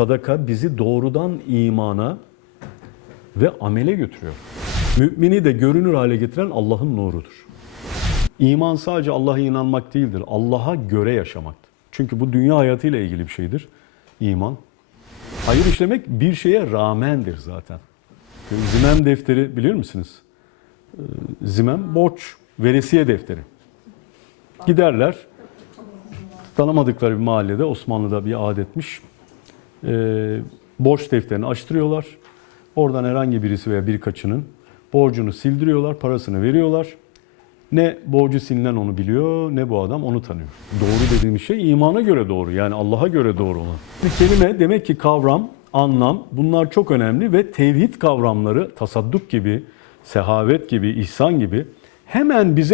Sadaka bizi doğrudan imana ve amele götürüyor. Mümini de görünür hale getiren Allah'ın nurudur. İman sadece Allah'a inanmak değildir. Allah'a göre yaşamaktır. Çünkü bu dünya hayatıyla ilgili bir şeydir. İman. Hayır işlemek bir şeye rağmendir zaten. Zimem defteri bilir misiniz? Ee, Zimem borç, veresiye defteri. Giderler, tanımadıkları bir mahallede Osmanlı'da bir adetmiş. Ee, borç defterini açtırıyorlar. Oradan herhangi birisi veya birkaçının borcunu sildiriyorlar, parasını veriyorlar. Ne borcu silinen onu biliyor, ne bu adam onu tanıyor. Doğru dediğimiz şey imana göre doğru, yani Allah'a göre doğru olan. Bir kelime demek ki kavram, anlam bunlar çok önemli ve tevhid kavramları tasadduk gibi, sehavet gibi, ihsan gibi hemen bize